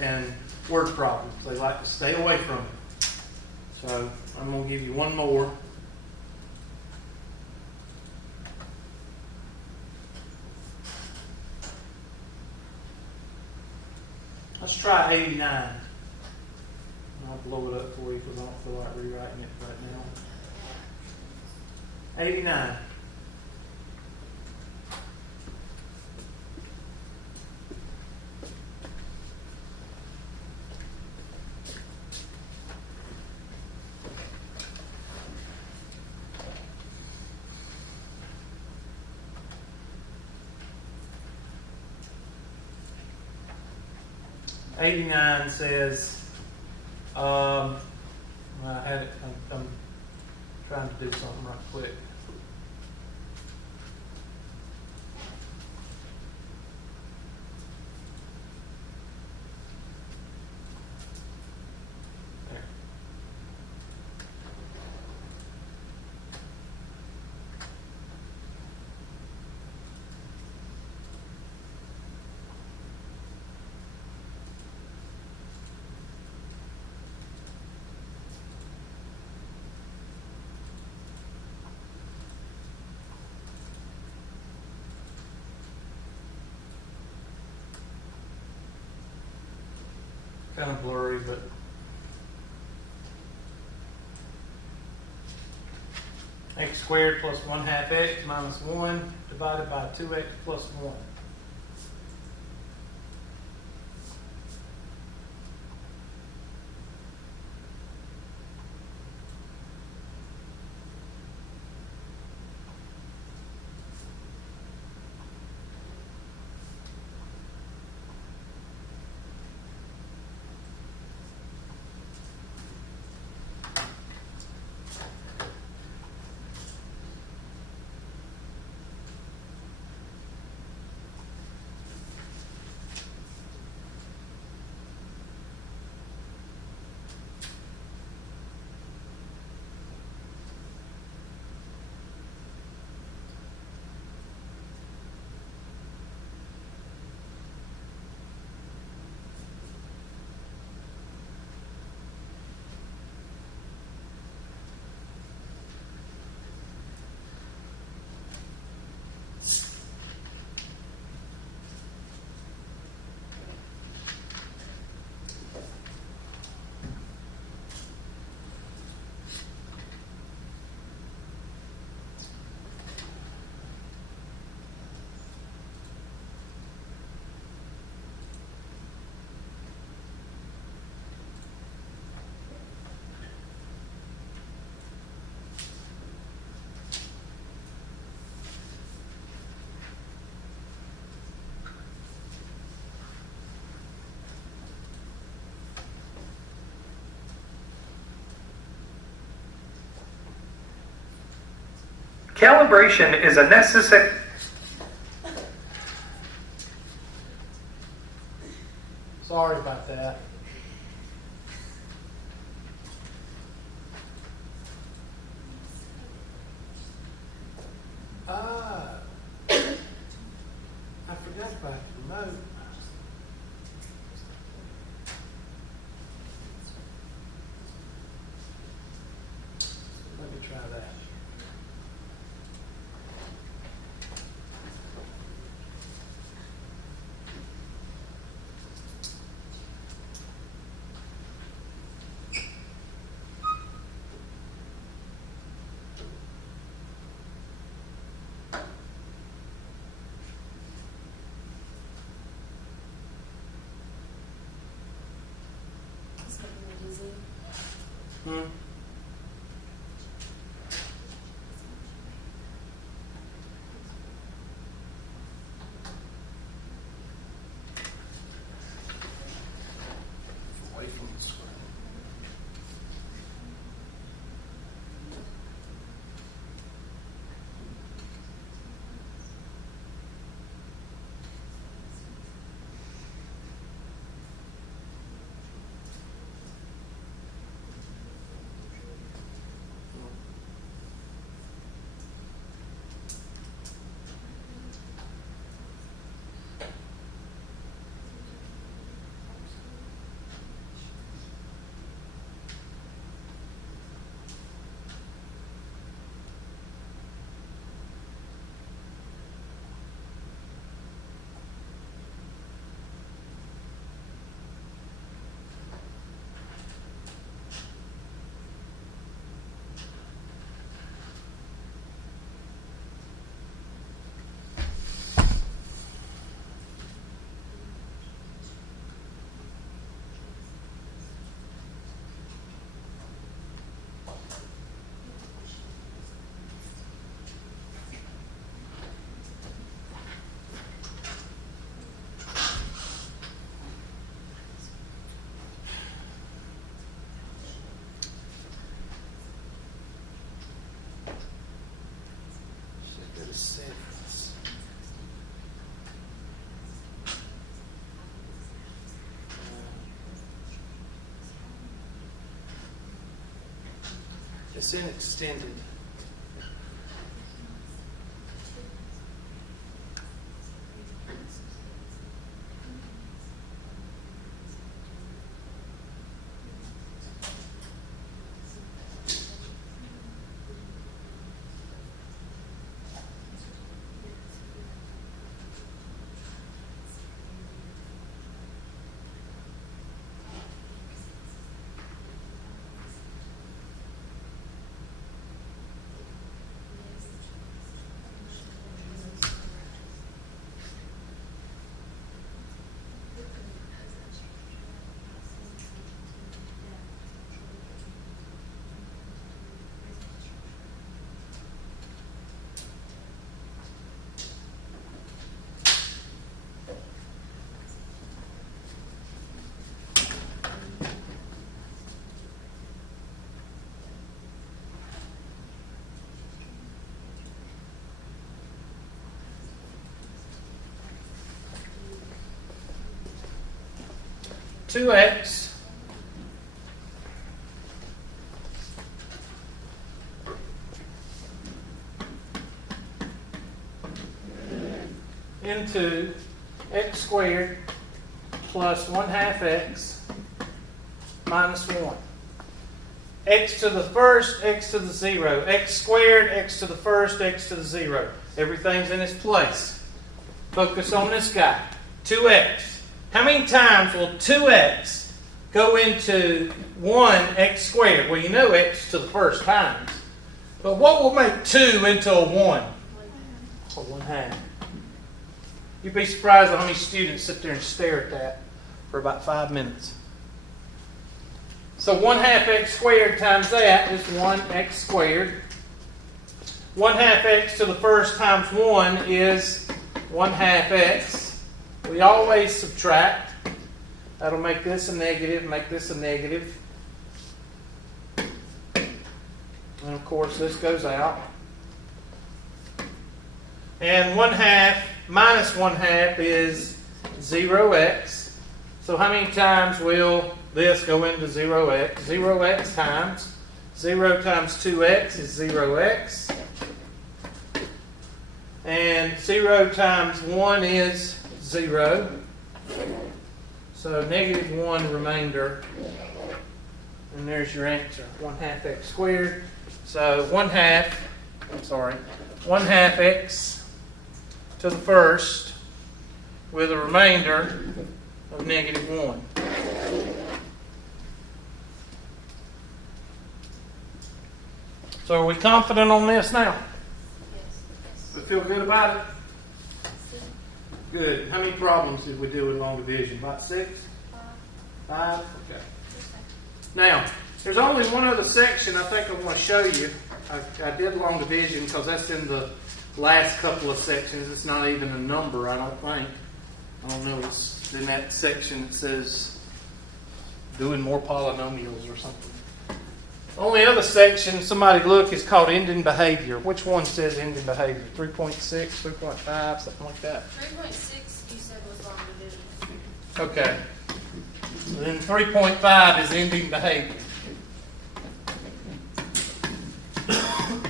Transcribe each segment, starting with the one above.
and word problems. They like to stay away from it. So I'm going to give you one more. Let's try 89. I'll blow it up for you because I don't feel like rewriting it right now. 89. '89 says, I had it, I'm trying to do something right quick. There. Kind of blurry, but x squared plus 1/2 x minus 1 divided by 2x plus 1. Calibration is a necessary... Sorry about that. I forgot about the remote. Let me try that. Hmm. Away from the screen. Intercepts. It's in extended. Two X into x squared plus 1/2 x minus 1. X to the first, x to the 0. X squared, x to the first, x to the 0. Everything's in its place. Focus on this guy. 2x. How many times will 2x go into 1x squared? Well, you know x to the first times. But what will make 2 into a 1? A 1/2. You'd be surprised at how many students sit there and stare at that for about 5 minutes. So 1/2 x squared times that is 1x squared. 1/2 x to the first times 1 is 1/2 x. We always subtract. That'll make this a negative, make this a negative. And of course this goes out. And 1/2 minus 1/2 is 0x. So how many times will this go into 0x? 0x times 0 times 2x is 0x. And 0 times 1 is 0. So negative 1 remainder. And there's your answer. 1/2 x squared. So 1/2 x to the first with a remainder of negative 1. So are we confident on this now? Yes. We feel good about it? Good. How many problems did we do in long division? About 6? 5? Okay. Now, there's only one other section I think I want to show you. I did long division because that's in the last couple of sections. It's not even a number, I don't think. I don't know. It's in that section that says doing more polynomials or something. Only other section, somebody look, is called ending behavior. Which one says ending behavior? 3.6, 3.5, something like that? 3.6 you said was long division. Okay. Then 3.5 is ending behavior.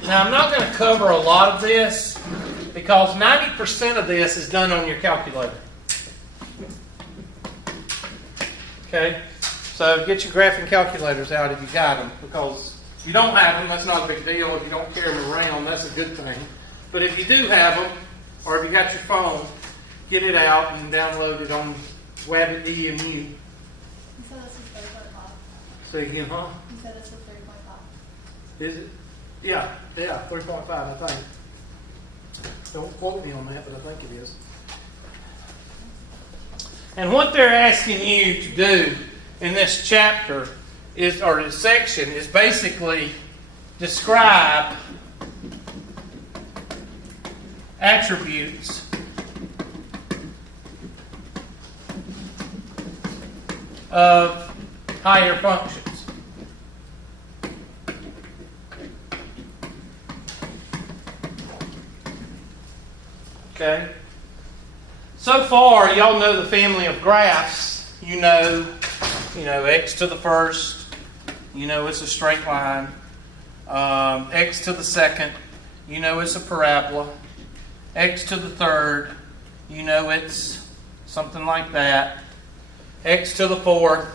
Now, I'm not going to cover a lot of this because 90% of this is done on your calculator. Okay? So get your graphing calculators out if you got them, because if you don't have them, that's not a big deal. If you don't carry them around, that's a good thing. But if you do have them, or if you got your phone, get it out and download it on Wabbit EMU. You said this was 3.5. Say again, huh? You said this was 3.5. Is it? Yeah, 3.5, I think. Don't quote me on that, but I think it is. And what they're asking you to do in this chapter is, or this section, is basically describe attributes of higher functions. Okay? So far, y'all know the family of graphs. You know, x to the first. You know it's a straight line. X to the second. You know it's a parabola. X to the third. You know it's something like that. X to the fourth.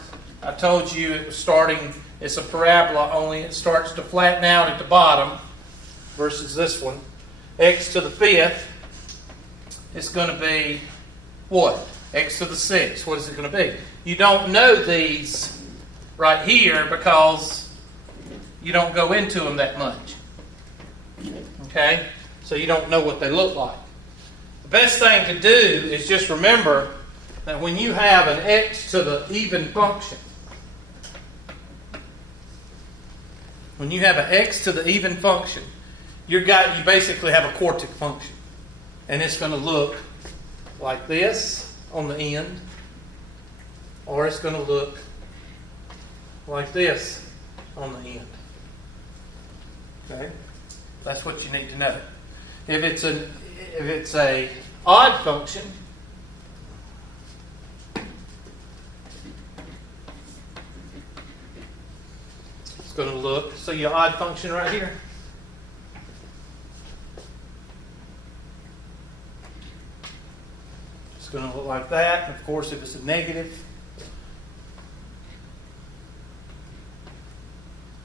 I told you it was starting, it's a parabola, only it starts to flatten out at the bottom versus this one. X to the fifth, it's going to be what? X to the sixth. What is it going to be? You don't know these right here because you don't go into them that much. Okay? So you don't know what they look like. The best thing to do is just remember that when you have an x to the even function, when you have an x to the even function, you basically have a quartic function. And it's going to look like this on the end, or it's going to look like this on the end. Okay? That's what you need to know. If it's a odd function, it's going to look, so your odd function right here. It's going to look like that. And of course, if it's a negative,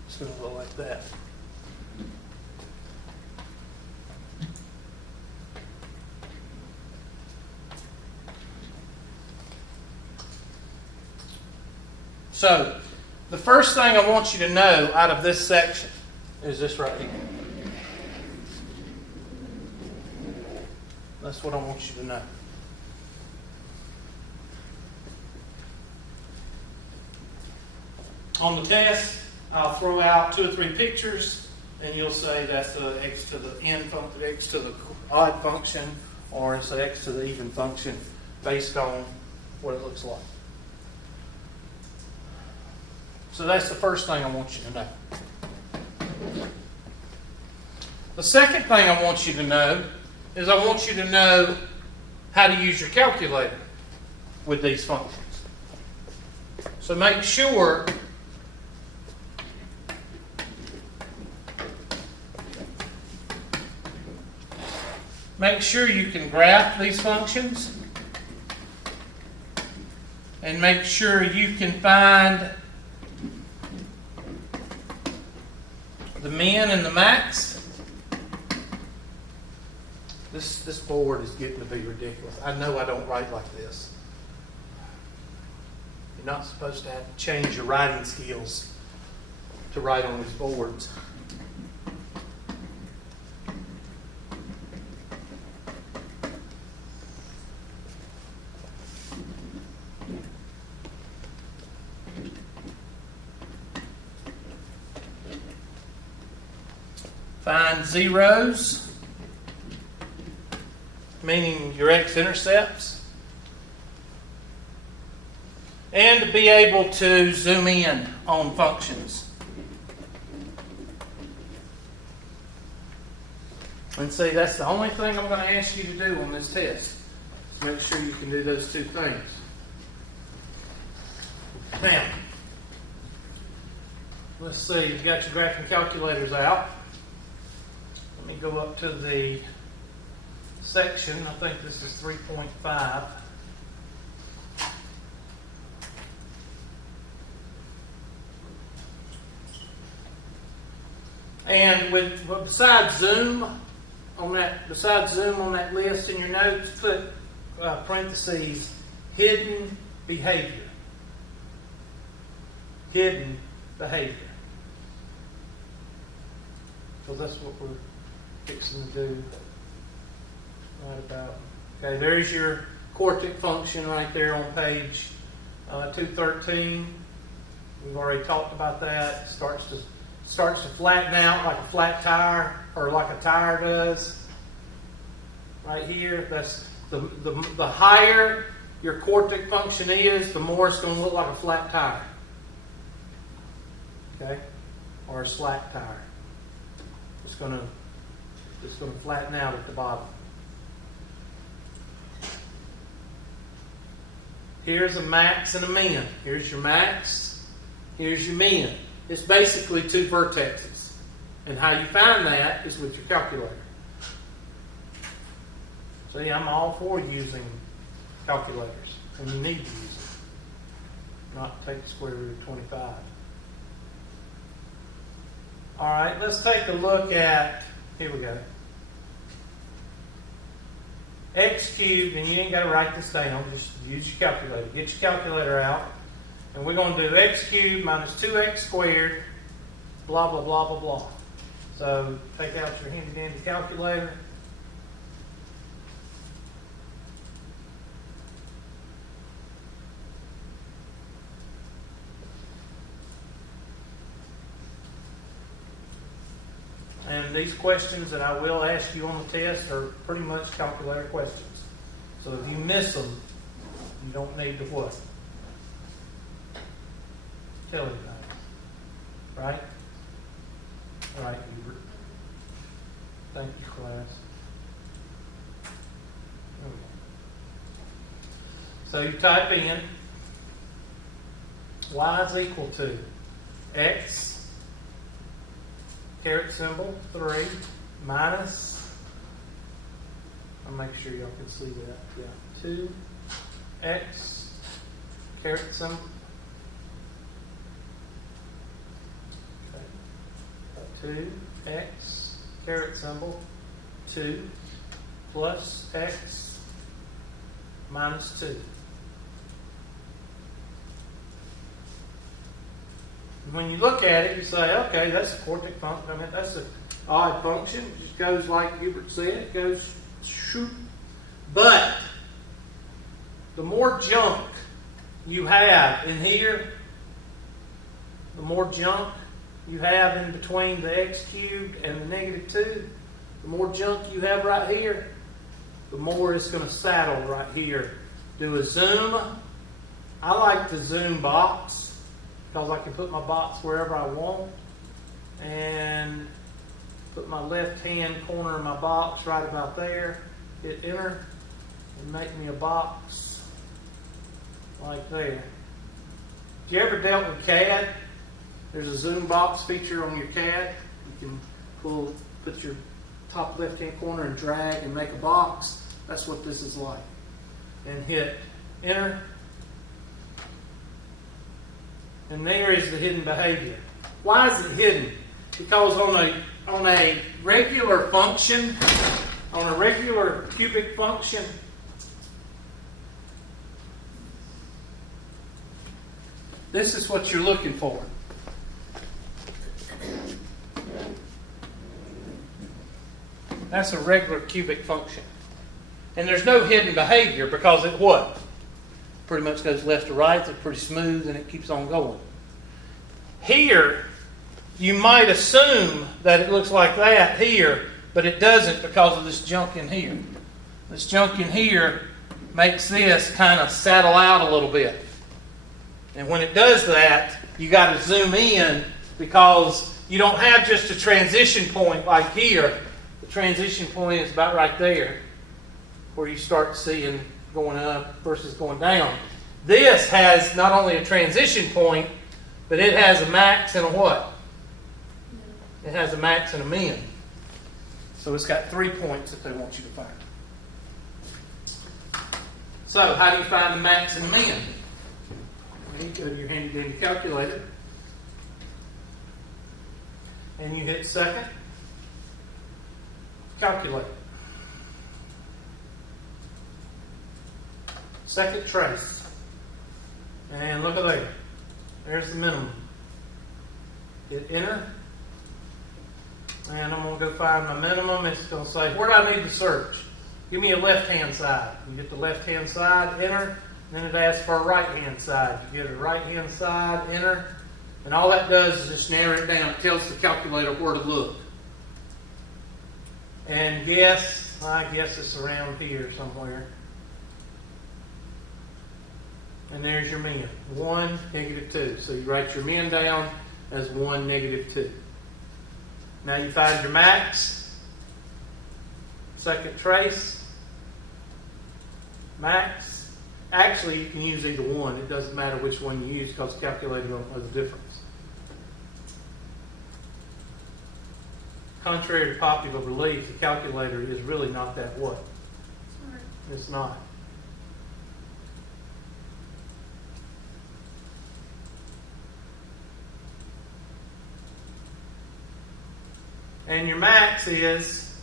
it's going to look like that. So, the first thing I want you to know out of this section is this right here. That's what I want you to know. On the test, I'll throw out 2 or 3 pictures, and you'll say that's the x to the n function, x to the odd function, or it's the x to the even function based on what it looks like. So that's the first thing I want you to know. The second thing I want you to know is I want you to know how to use your calculator with these functions. So make sure you can graph these functions, and make sure you can find the min and the max. This board is getting to be ridiculous. I know I don't write like this. You're not supposed to have to change your writing skills to write on these boards. Find zeros, meaning your x-intercepts, and to be able to zoom in on functions. And see, that's the only thing I'm going to ask you to do on this test. Make sure you can do those 2 things. Now, let's see, you've got your graphing calculators out. Let me go up to the section. I think this is 3.5. And besides zoom on that list in your notes, put parentheses, hidden behavior. Hidden behavior. So that's what we're fixing to do right about. Okay, there's your quartic function right there on page 213. We've already talked about that. It starts to flatten out like a flat tire, or like a tire does. Right here, that's the higher your quartic function is, the more it's going to look like a flat tire. Okay, or a slack tire. It's going to flatten out at the bottom. Here's a max and a min. Here's your max. Here's your min. It's basically two vertexes. And how you find that is with your calculator. See, I'm all for using calculators. And you need to use it. Not take the square root of 25. All right, let's take a look at, here we go. X cubed, and you ain't got to write this down, just use your calculator. Get your calculator out, and we're going to do x cubed minus 2x squared, blah, blah, blah, blah, blah. So take out your handy dandy calculator. And these questions that I will ask you on the test are pretty much calculator questions. So if you miss them, you don't need to what? Tell anybody. Right? All right, Hubert. Thank you, class. So you type in y is equal to x caret symbol 3 minus, I'll make sure y'all can see that. Yeah, 2x caret symbol. Okay. 2x caret symbol 2 plus x minus 2. When you look at it, you say, okay, that's a quartic function. I mean, that's an odd function. It just goes like Hubert said. It goes shoot. But the more junk you have in here, the more junk you have in between the x cubed and the negative 2, the more junk you have right here, the more it's going to saddle right here. Do a zoom. I like the zoom box, because I can put my box wherever I want and put my left-hand corner of my box right about there, hit enter, and make me a box like there. If you ever dealt with CAD, there's a zoom box feature on your CAD. You can put your top left-hand corner and drag and make a box. That's what this is like. And hit enter. And there is the hidden behavior. Why is it hidden? Because on a regular function, on a regular cubic function, this is what you're looking for. That's a regular cubic function. And there's no hidden behavior because it what? Pretty much goes left to right. It's pretty smooth and it keeps on going. Here, you might assume that it looks like that here, but it doesn't because of this junk in here. This junk in here makes this kind of saddle out a little bit. And when it does that, you got to zoom in because you don't have just a transition point like here. The transition point is about right there where you start seeing going up versus going down. This has not only a transition point, but it has a max and a what? It has a max and a min. So it's got 3 points that they want you to find. So how do you find the max and the min? You go to your handy dandy calculator and you hit second, calculate. Second trace. And look at there. There's the minimum. Hit enter. And I'm going to go find my minimum. It's going to say, where do I need to search? Give me a left-hand side. You get the left-hand side, enter. Then it asks for a right-hand side. You get a right-hand side, enter. And all that does is just narrow it down. It tells the calculator where to look. And I guess it's around here somewhere. And there's your min. 1, negative 2. So you write your min down as 1, negative 2. Now you find your max. Second trace. Max. Actually, you can use either one. It doesn't matter which one you use because the calculator won't know the difference. Contrary to popular belief, the calculator is really not that what? Smart. It's not. And your max is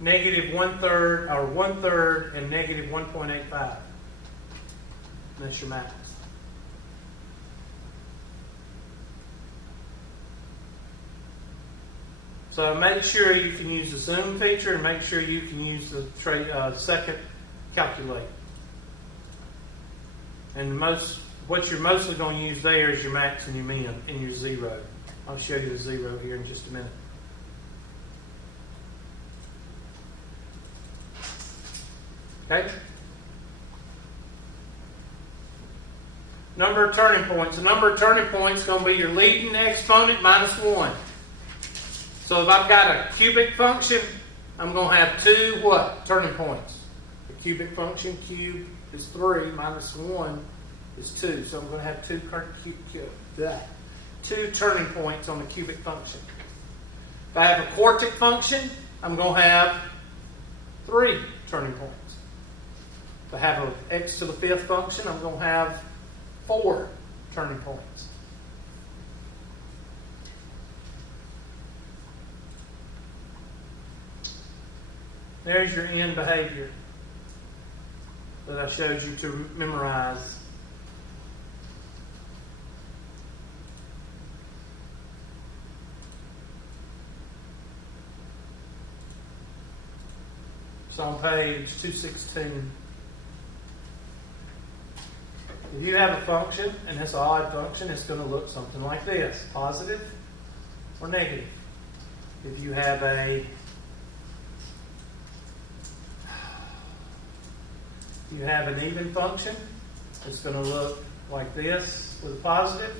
negative 1/3 or 1/3 and negative 1.85. That's your max. So make sure you can use the zoom feature and make sure you can use the second calculate. And what you're mostly going to use there is your max and your min and your zero. I'll show you the zero here in just a minute. Okay? Number of turning points. The number of turning points is going to be your leading exponent minus 1. So if I've got a cubic function, I'm going to have 2 what? Turning points. The cubic function, cube is 3 minus 1 is 2. So I'm going to have 2 turning points on the cubic function. If I have a quartic function, I'm going to have 3 turning points. If I have an x to the 5th function, I'm going to have 4 turning points. There's your end behavior that I showed you to memorize. It's on page 216. If you have a function, and it's an odd function, it's going to look something like this. Positive or negative. If you have an even function, it's going to look like this with a positive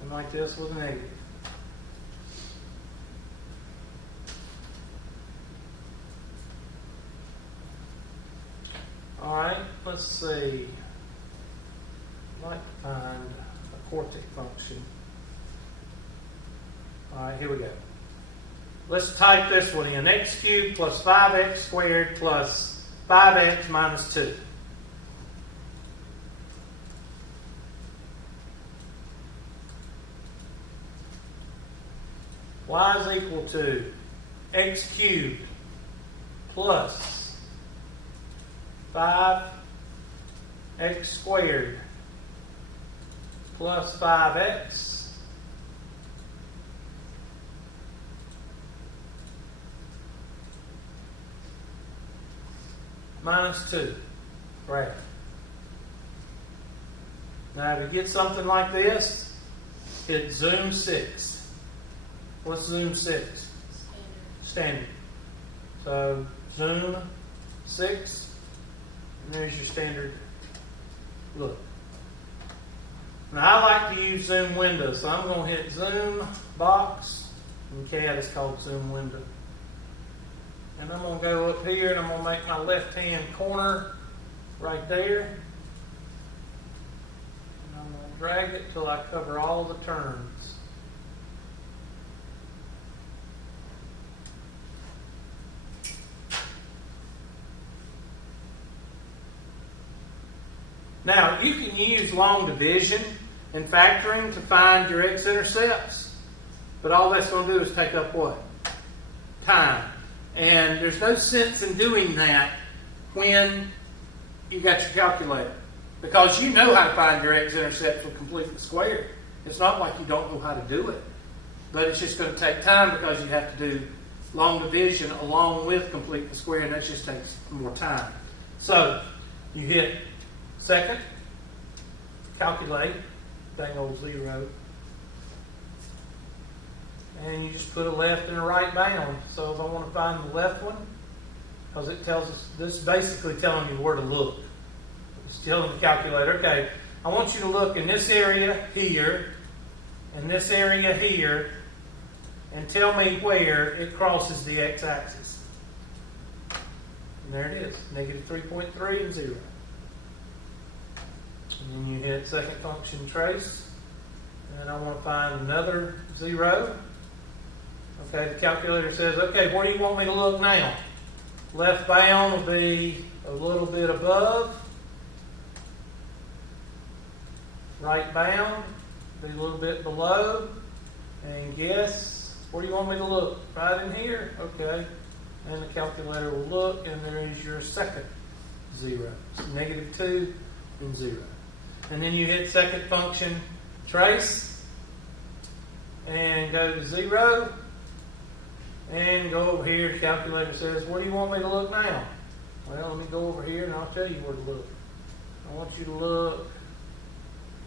and like this with a negative. All right, let's see. I'd like to find a quartic function. All right, here we go. Let's type this one in. X cubed plus 5x squared plus 5x minus 2. Y is equal to x cubed plus 5x squared plus 5x minus 2. Right. Now to get something like this, hit zoom 6. What's zoom 6? Standard. So zoom 6, and there's your standard look. Now I like to use zoom window, so I'm going to hit zoom box, and CAD is called zoom window. And I'm going to go up here and I'm going to make my left-hand corner right there. And I'm going to drag it till I cover all the turns. Now, you can use long division and factoring to find your x-intercepts. But all that's going to do is take up what? Time. And there's no sense in doing that when you got your calculator. Because you know how to find your x-intercepts with completely squared. It's not like you don't know how to do it. But it's just going to take time because you have to do long division along with completely squared. And that just takes more time. So, you hit second, calculate, dang old 0. And you just put a left and a right bound. So if I want to find the left one, because it tells us, this is basically telling you where to look. It's telling the calculator, okay, I want you to look in this area here, and this area here, and tell me where it crosses the x-axis. And there it is, negative 3.3 and 0. And then you hit second function trace. And I want to find another 0. Okay, the calculator says, okay, where do you want me to look now? Left bound will be a little bit above. Right bound will be a little bit below. And guess, where do you want me to look? Right in here? Okay. And the calculator will look, and there is your second 0. So -2 and 0. And then you hit second function trace and go to 0. And go over here. The calculator says, where do you want me to look now? Well, let me go over here and I'll tell you where to look. I want you to look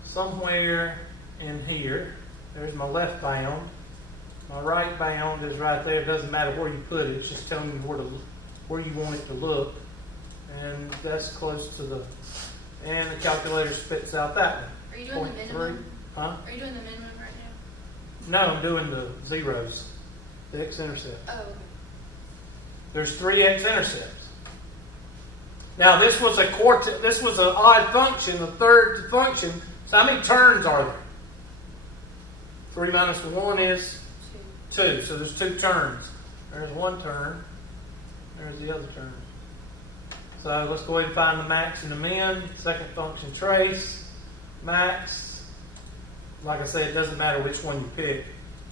somewhere in here. There's my left bound. My right bound is right there. It doesn't matter where you put it. It's just telling you where you want it to look. And that's close to the... And the calculator spits out that one. Are you doing the minimum? Huh? Are you doing the minimum right now? No, I'm doing the zeros. The x-intercept. Oh, okay. There's 3 x-intercepts. Now this was an odd function, the third function. So how many turns are there? 3 minus 1 is 2. So there's 2 turns. There's 1 turn. There's the other turn. So let's go ahead and find the max and the min. Second function trace. Max. Like I said, it doesn't matter which one you pick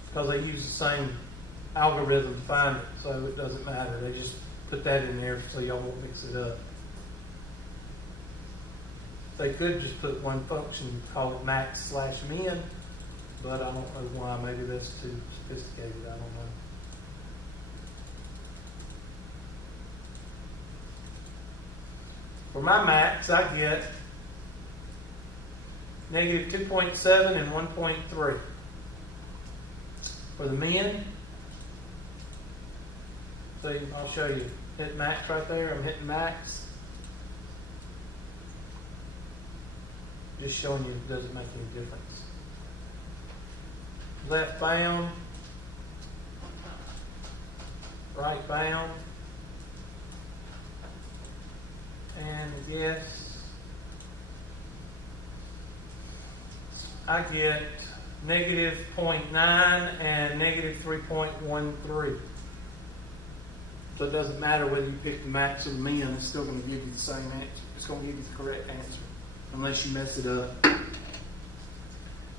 because they use the same algorithm to find it, so it doesn't matter. They just put that in there so y'all won't mix it up. They could just put one function called max/min, but I don't know why. Maybe that's too sophisticated. I don't know. For my max, I get -2.7 and 1.3. For the min, see, I'll show you. Hit max right there. I'm hitting max. Just showing you it doesn't make any difference. Left bound. Right bound. And yes, I get -0.9 and -3.13. So it doesn't matter whether you pick the max or the min, it's still going to give you the same answer. It's going to give you the correct answer, unless you mess it up.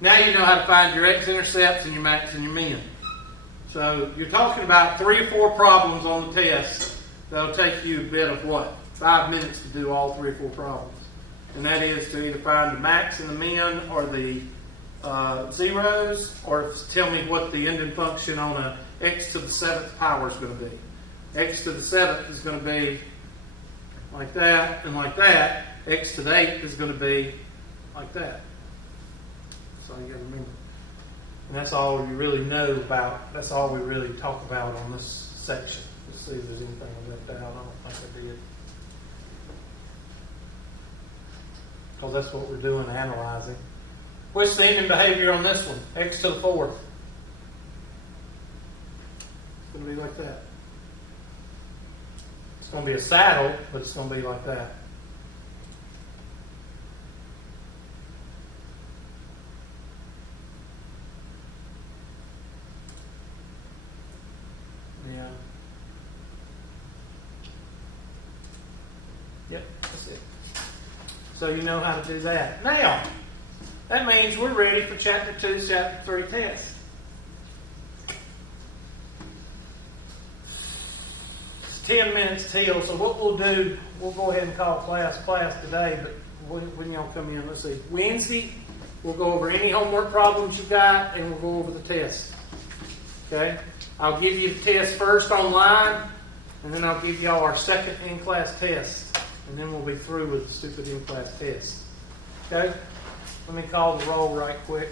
Now you know how to find your x-intercepts and your max and your min. So you're talking about 3 or 4 problems on the test that'll take you a bit of what? 5 minutes to do all 3 or 4 problems. And that is to either find the max and the min or the zeros, or tell me what the ending function on a x to the 7th power is going to be. X to the 7th is going to be like that and like that. X to the 8th is going to be like that. So you got to remember. And that's all you really know about. That's all we really talk about on this section. Let's see if there's anything I left out. I don't think I did. Because that's what we're doing, analyzing. What's the ending behavior on this one? X to the 4th. It's going to be like that. It's going to be a saddle, but it's going to be like that. Yeah. Yep, that's it. So you know how to do that. Now, that means we're ready for Chapter 2, Chapter 3 test. It's 10 minutes till, so what we'll do, we'll go ahead and call class today, but when y'all come in, let's see. Wednesday, we'll go over any homework problems you got, and we'll go over the test. Okay? I'll give you the test first online, and then I'll give y'all our second in-class test. And then we'll be through with the stupid in-class test. Okay? Let me call the roll right quick.